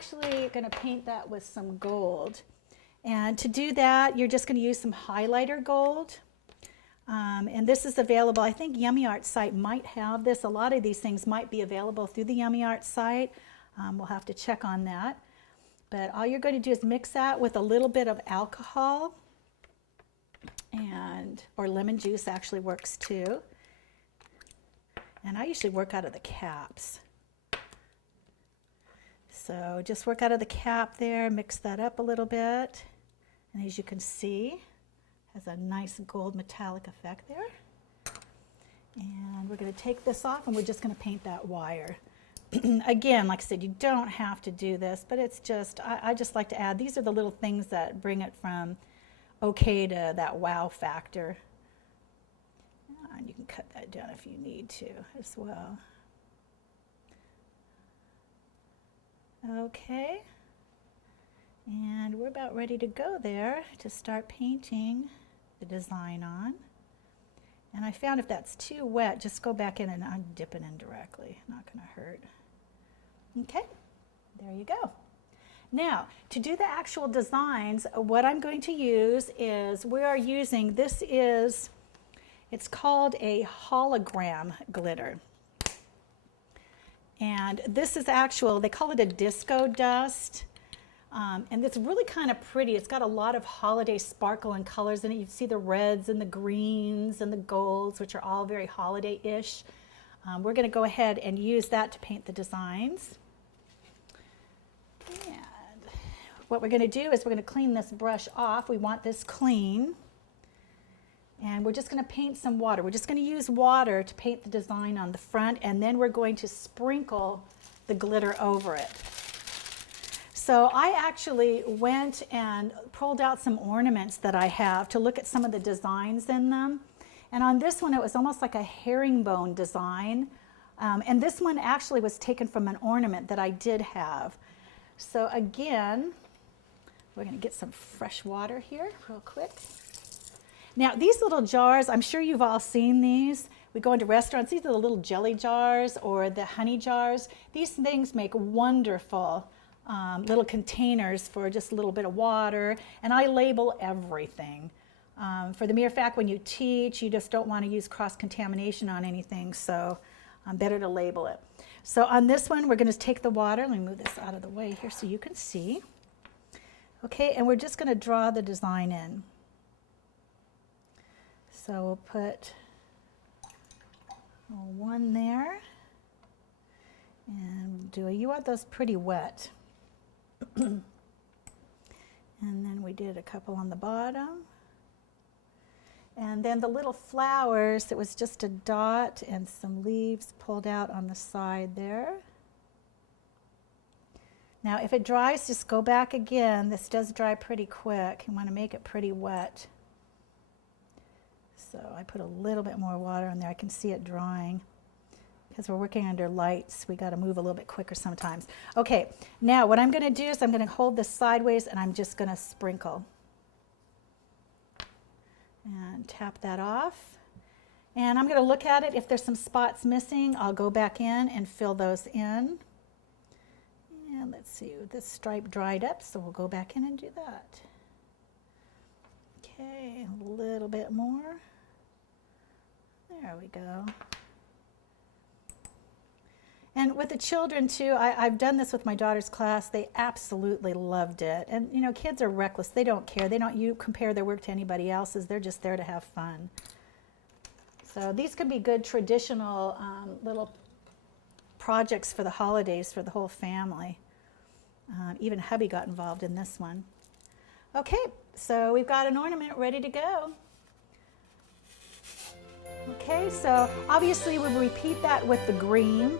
actually going to paint that with some gold. And to do that, you're just going to use some highlighter gold. And this is available, I think Yummy Art site might have this. A lot of these things might be available through the Yummy Art site. We'll have to check on that. But all you're going to do is mix that with a little bit of alcohol, or lemon juice actually works too. And I usually work out of the caps. So just work out of the cap there, mix that up a little bit. And as you can see, has a nice gold metallic effect there. And we're going to take this off and we're just going to paint that wire. Again, like I said, you don't have to do this, but it's just, I just like to add, these are the little things that bring it from okay to that wow factor. And you can cut that down if you need to as well. Okay. And we're about ready to go there to start painting the design on. And I found if that's too wet, just go back in and undip it in directly. Not going to hurt. Okay, there you go. Now, to do the actual designs, what I'm going to use is, we are using, it's called a hologram glitter. And this is actual, they call it a disco dust. And it's really kind of pretty. It's got a lot of holiday sparkle and colors in it. You see the reds and the greens and the golds, which are all very holiday-ish. We're going to go ahead and use that to paint the designs. And what we're going to do is we're going to clean this brush off. We want this clean. And we're just going to paint some water. We're just going to use water to paint the design on the front, and then we're going to sprinkle the glitter over it. So I actually went and pulled out some ornaments that I have to look at some of the designs in them. And on this one, it was almost like a herringbone design. And this one actually was taken from an ornament that I did have. So again, we're going to get some fresh water here real quick. Now, these little jars, I'm sure you've all seen these. We go into restaurants, these are the little jelly jars or the honey jars. These things make wonderful little containers for just a little bit of water, and I label everything. For the mere fact when you teach, you just don't want to use cross-contamination on anything, so better to label it. So on this one, we're going to take the water. Let me move this out of the way here so you can see. Okay, and we're just going to draw the design in. So we'll put one there, and you want those pretty wet. And then we did a couple on the bottom. And then the little flowers, it was just a dot and some leaves pulled out on the side there. Now if it dries, just go back again. This does dry pretty quick. You want to make it pretty wet. So I put a little bit more water in there. I can see it drying. Because we're working under lights, we got to move a little bit quicker sometimes. Okay, now what I'm going to do is I'm going to hold this sideways and I'm just going to sprinkle. And tap that off. And I'm going to look at it. If there's some spots missing, I'll go back in and fill those in. And let's see, this stripe dried up, so we'll go back in and do that. Okay, a little bit more. There we go. And with the children too, I've done this with my daughter's class. They absolutely loved it. And you know, kids are reckless. They don't care. They don't compare their work to anybody else's. They're just there to have fun. So these could be good traditional little projects for the holidays for the whole family. Even hubby got involved in this one. Okay, so we've got an ornament ready to go. Okay, so obviously we'll repeat that with the green.